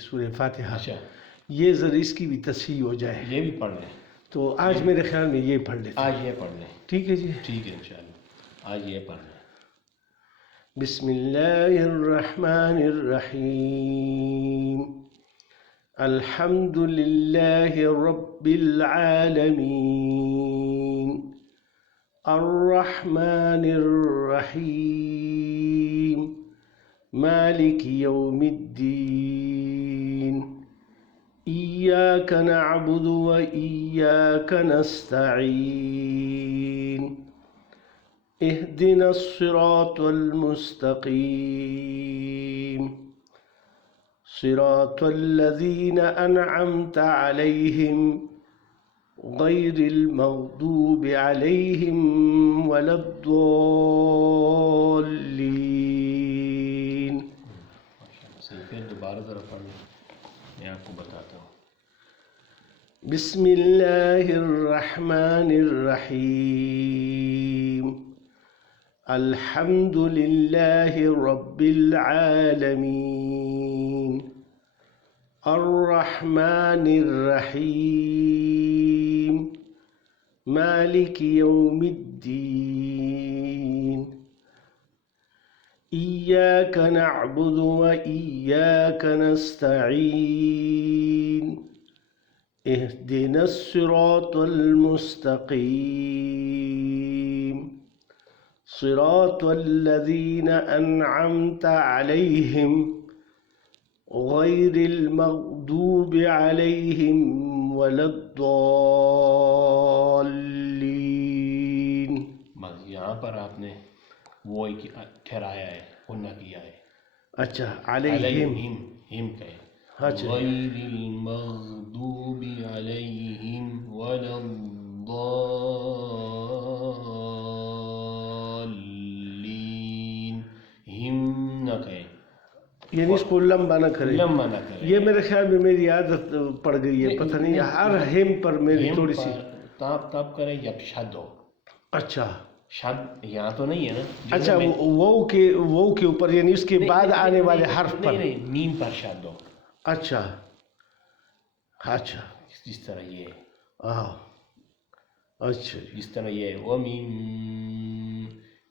सूरह फातिहा। अच्छा, ये ज़रा इसकी भी तस्हीह हो जाए ये भी पढ़ लें। तो आज मेरे ख्याल में ये पढ़ लेते हैं। आज ये पढ़ लें। ठीक है जी, ठीक है, इंशाअल्लाह आज ये पढ़ लें। बिस्मिल्लाहिर्रहमानिर्रहीम। अल्हम्दुलिल्लाहि रब्बिल आलमीन, अर्रहमानिर्रहीम, मालिकि यौमिद्दीन, इय्याक नअबुदु व इय्याक नस्तईन, इहदिनस सिरातल मुस्तकीम, सिरातल लज़ीना अनअमता अलैहिम गैरिल मग़दूबि अलैहिम वलद्दोल्लीन। सही, फिर दोबारा ज़रा पढ़ लें, मैं आपको बताता हूँ। बिस्मिल्लाहिर्रहमानिर्रहीम। अल्हम्दुलिल्लाहि रब्बिल आलमीन, अर्रहमानिर्रहीम, मालिकि यौमिद्दीन, इय्याक नअबुदु व इय्याक नस्तईन, इहदिनस सिरातल मुस्तकीम, सिरातल लज़ीना अनअमता अलैहिम गैरिल मग़दूबि अलैहिम वलद्दोल्लीन। बस यहाँ पर आपने वो ठहराया है, गुन्ना किया है। अच्छा, अलैहिम हिम कहे, अच्छा, गैरिल मग़दूबि अलैहिम वलद्दोल्लीन, हिम न कहे, यानी इसको लंबा ना करे। लम्बा न करे। ये मेरे ख्याल में मेरी आदत पड़ गई है, पता नहीं हर हिम पर मेरी हिम थोड़ी पर सी। तब करें जब शद हो। अच्छा शद यहाँ तो नहीं है ना। अच्छा, वो के ऊपर यानी उसके बाद आने वाले हर्फ पर। नहीं, मीम पर शद हो। अच्छा अच्छा, जिस तरह ये, हाँ अच्छा जी, जिस तरह ये वो मीम,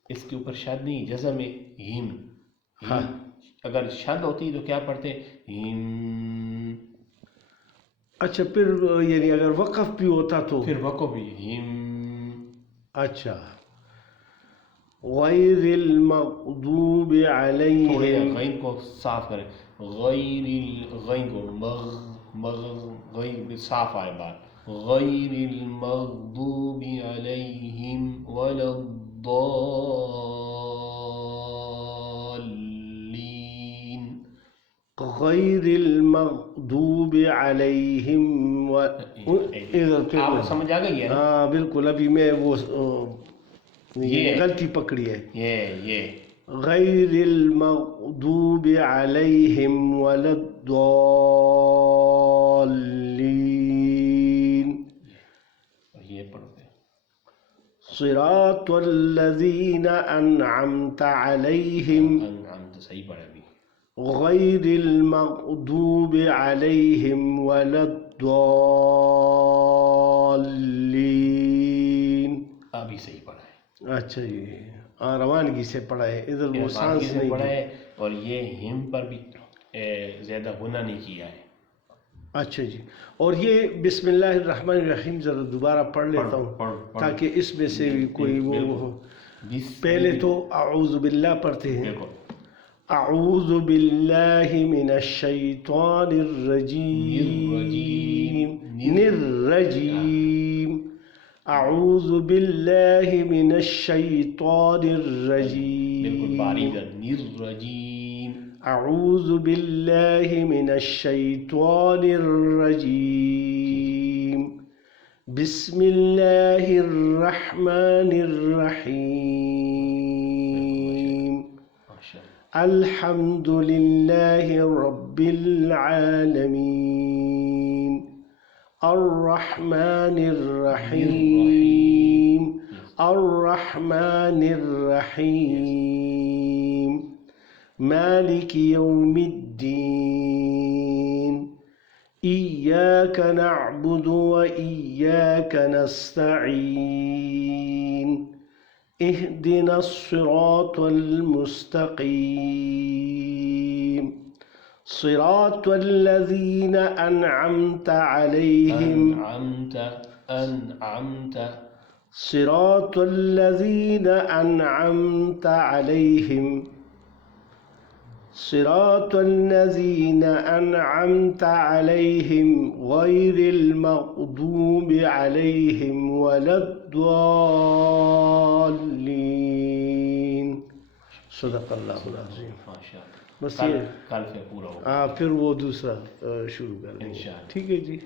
इसके ऊपर शद नहीं, जज़म में हिम। हाँ अगर शद होती तो क्या पढ़ते, हिम। अच्छा, फिर यानी अगर वक़फ़ भी होता तो फिर वक़फ़ भी हिम। अच्छा, गैरिल मग़दूबि थोड़े अलैहिम। गैन को साफ करें, गैरिल गैन को गैन साफ आए बात, गैरिल मग़दूबि अलैहिम वलद्दोल्लीन। गैरिल मग़दूबि अलैहिम आप समझ आ गई है ना? हाँ बिल्कुल, अभी मैं वो ये गलती पकड़ी है। ये गैरिल मग़दूबि अलैहिम वलद्दोल्लीन, ये पढ़ते हैं, सिरातल लज़ीना अनअमता अलैहिम हम तो सही पढ़े अभी, गैरिल मग़दूबि अलैहिम वलद्दोल्लीन। अभी सही पढ़ा है। अच्छा जी, हाँ रवानगी से पढ़ा है, इधर वो सांस नहीं पढ़ा दी। है, और ये हिम पर भी ज़्यादा गुना नहीं किया है। अच्छा जी, और ये बिस्मिल्लाहिर्रहमानिर्रहीम ज़रा दोबारा पढ़ लेता हूँ ताकि इसमें से भी कोई वो हो। पहले तो अऊज़ु बिल्लाह पढ़ते हैं। अऊज़ु बिल्लाहि मिनश शैतानिर रजीम, निर्रजीम, अऊज़ु बिल्लाहि मिनश शैतानिर रजीम, निर्रजीम, अऊज़ु बिल्लाहि मिनश शैतानिर रजीम, बिस्मिल्लाहिर रहमानिर रहीम, अल्हम्दुलिल्लाहि रब्बिल आलमीन, अर्रहमानिर रहीम, अर्रहमानिर रहीम, मालिकि यौमिद्दीन, इय्याक नअबुदु व इय्याक नस्तईन इहदिनस सिरातल मुस्तकीम सिरातल लज़ीना अनअमत अलैहिम सिरातल लज़ीना अनअमत अलैहिम सिरातल लज़ीना अनअमत अलैहिम गैरिल मग़दूबि अलैहिम वलद्दाल्लीन। सदक़ल्लाहुल अज़ीम। माशाअल्लाह। बस कल ये कल से पूरा होगा। हाँ, फिर वो दूसरा शुरू कर देंगे। इंशाअल्लाह। ठीक है जी।